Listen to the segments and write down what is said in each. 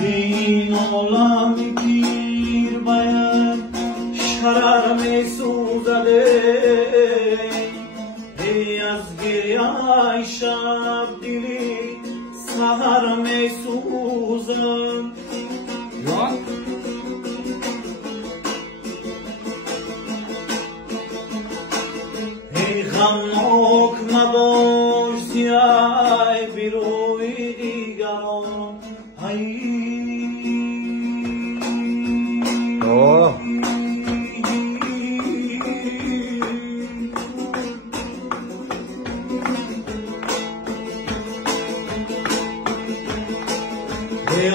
این عالم پیر باید شرر می سوزده ای از گریه شب دلی سهر می سوزم ای غمناک مباش زیای بیروی دیگران ای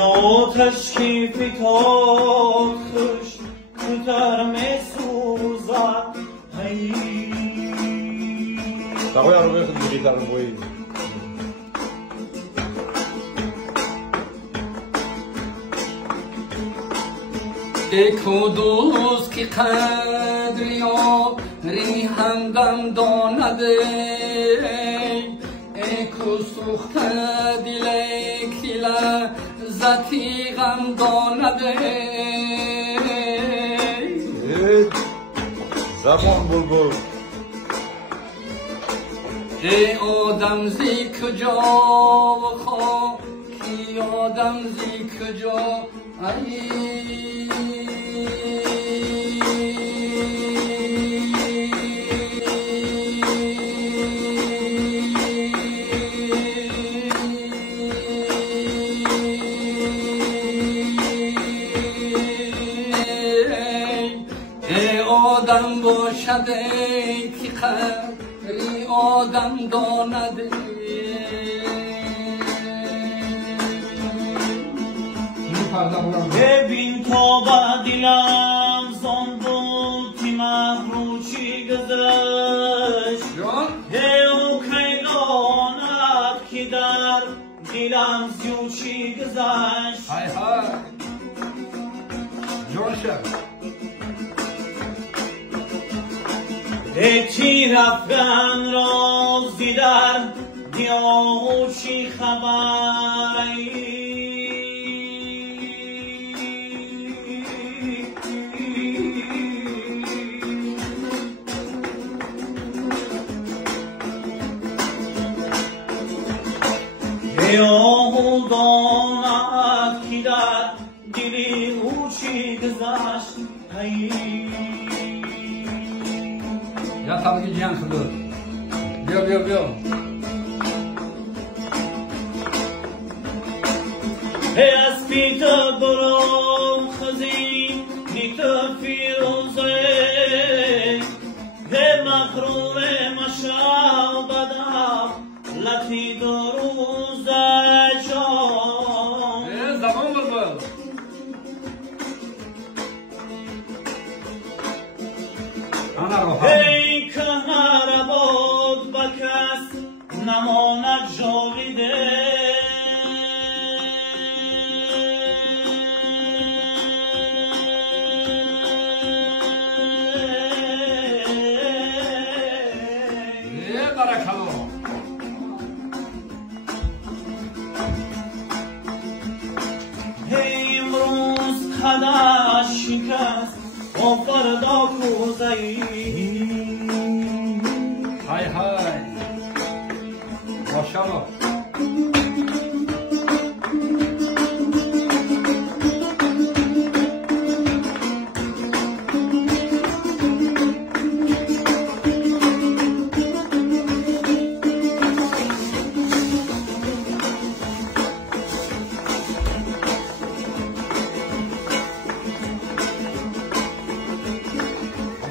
آتش که فتاد خوش کوتر می سوزد Давай я рубех на гитару бой. اکو دوست که قدری آری همدم دانده اکو سوخت دلک لذتی غم دانده زمان بلبل ای آدم زی کجا و خاکی آدم زی کجا ای آدم باشد ای که قدری آدم داند ببین تا با دلم زان بود که محروچی گذشت او که داند که در دلم زیوچی گذشت ای تیر افغان را زیدر دیاوچی خبری آهو داند که در دلی او چی گذشت یا تبریک جان خدا بیا ای از پیت برام خزین نیت فیروزه ای مخروم مشاو بدم لطی دروز جان زمان بلبل ای که هر بود بکس نماند جاویده خدا شکست و فردا کوزه‌ای های ماشاءالله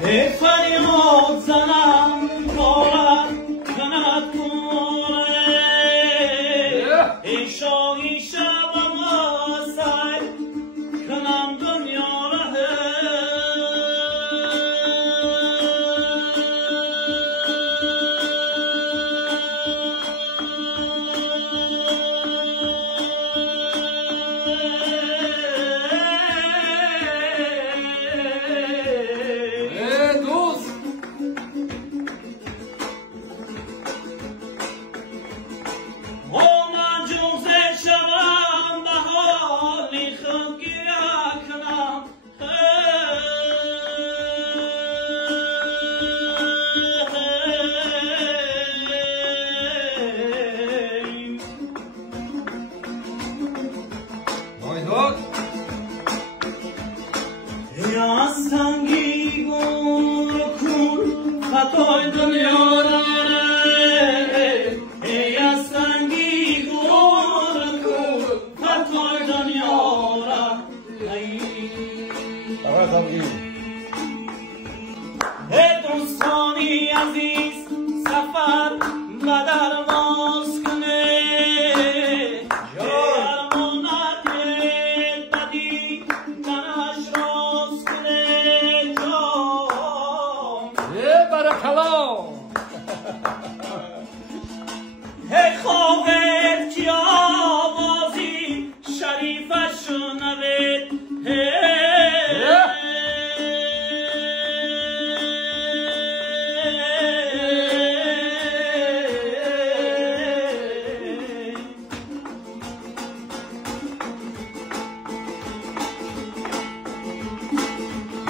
ای فریاد زنم کارت کند کوره ای شاهی شبم آسای کنم دنیا ره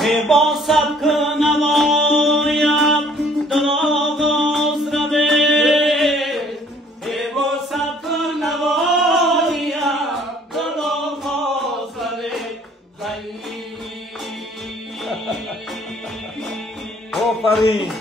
با سبک نوایم دل آغاز رده با سبک نوایم دل آغاز رده آفرین